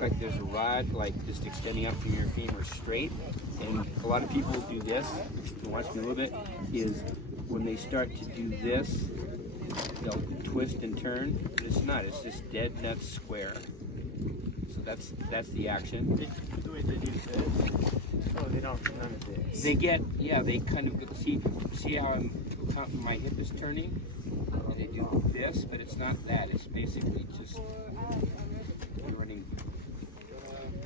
Like there's a rod like just extending up from your femur straight, and a lot of people do this. Watch me a little bit. Is when they start to do this, they'll twist and turn. But it's not. It's just dead nuts square. So that's the action. The way they do this. Oh, they don't none of this. They get they kind of see how my hip is turning. And they do this, but it's not that. It's basically just running.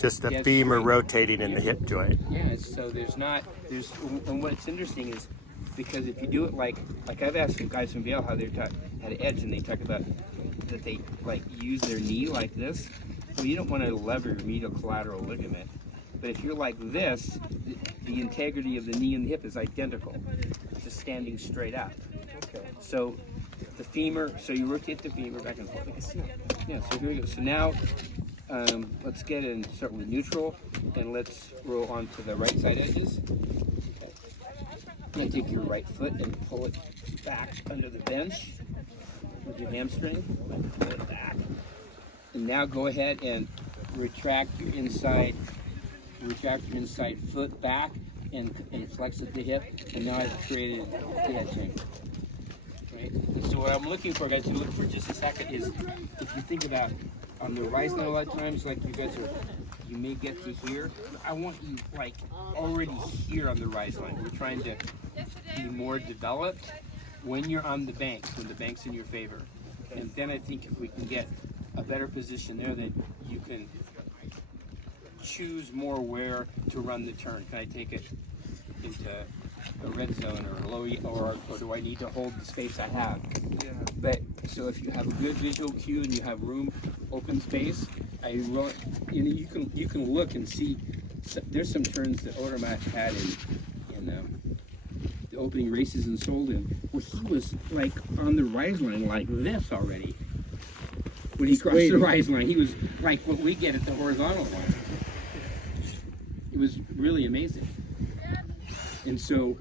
Just the femur rotating in the hip joint. Yeah, so and what's interesting is because if you do it like I've asked some guys from Vail how they had edge, and they talk about that they like use their knee like this. Well, you don't want to lever your medial collateral ligament, but if you're like this, the integrity of the knee and the hip is identical, just standing straight up. Okay. So the femur, so you rotate the femur back and forth. Yeah, so here we go. So now let's get in, start with neutral, and let's roll onto the right side edges. And take your right foot and pull it back under the bench with your hamstring. Pull it back. And now go ahead and retract your inside foot back and flex at the hip. And now I've created the head change. Right? And so what I'm looking for, guys, to look for just a second is if you think about on the rise line a lot of times, like you may get to here. I want you like already here on the rise line. We're trying to be more developed when you're on the bank, when the bank's in your favor. And then I think if we can get a better position there, then you can choose more where to run the turn. Can I take it into a red zone or a low, or do I need to hold the space I have? Yeah. But so if you have a good visual cue and you have room, open space, you can look and see. There's some turns that Odermatt had in the opening races in Solden, where he was like on the rise line like this already. When he crossed the rise line, he was like what we get at the horizontal line. It was really amazing. And so,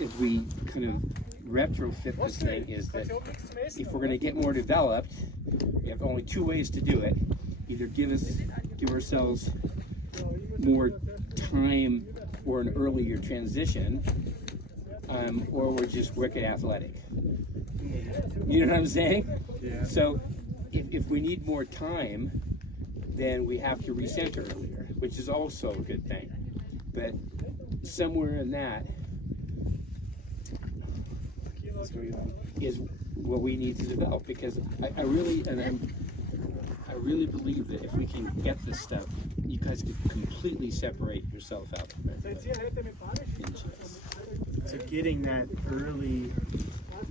if we kind of retrofit this thing, is that if we're going to get more developed, we have only two ways to do it. Either give ourselves more time or an earlier transition, or we're just wicked athletic. You know what I'm saying? Yeah. So if we need more time, then we have to recenter earlier, which is also a good thing. But somewhere in that is what we need to develop, because I really believe that if we can get this stuff, you guys could completely separate yourself out from everybody. So getting that early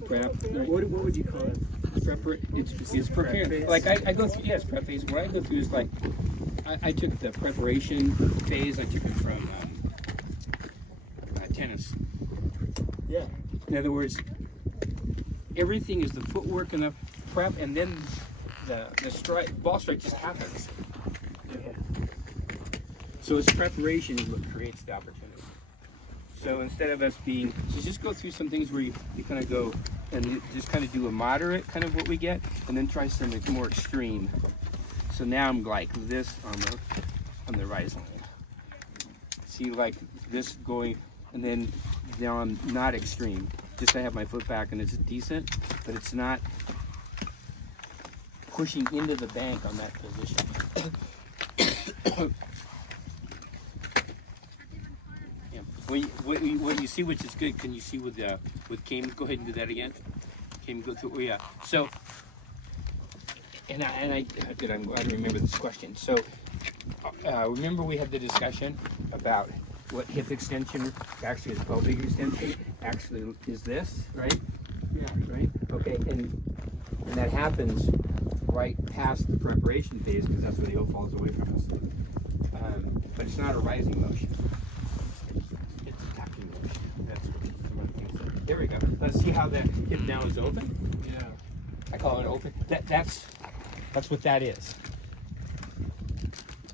Prep. what would you call it? It's preparing. Like I go through, yes, prep phase. What I go through is like, I took the preparation phase. I took it from tennis. Yeah. In other words, everything is the footwork and the prep, and then the strike, ball strike just happens. Yeah. So it's preparation is what creates the opportunity. So instead of us being, so just go through some things where you kind of go and you just kind of do a moderate kind of what we get, and then try something more extreme. So now I'm like this on the rise line. See, like this going, and then now I'm not extreme. Just I have my foot back and it's decent, but it's not pushing into the bank on that position. What you see, which is good, can you see with Cam? Go ahead and do that again. Cam, go through. Oh yeah. So, and I good. I'm glad to remember this question. So, remember we had the discussion about what hip extension actually is pelvic extension. Actually, is this right? Yeah. Right. Okay. And that happens right past the preparation phase, because that's where the O falls away from us. But it's not a rising motion. There we go. Let's see how the hip now is open. Yeah. I call it open. That's what that is.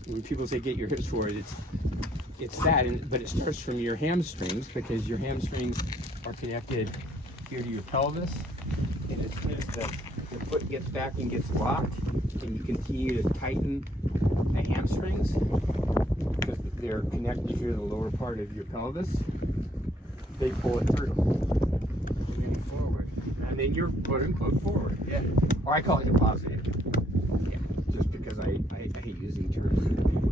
When people say get your hips forward, it's that, but it starts from your hamstrings, because your hamstrings are connected here to your pelvis, and as soon as the foot gets back and gets locked, and you continue to tighten hamstrings, because they're connected to the lower part of your pelvis, they pull it through. Leaning forward. And then you're quote unquote forward. Yeah. Or I call it deposited. Yeah. Just because I hate using terms.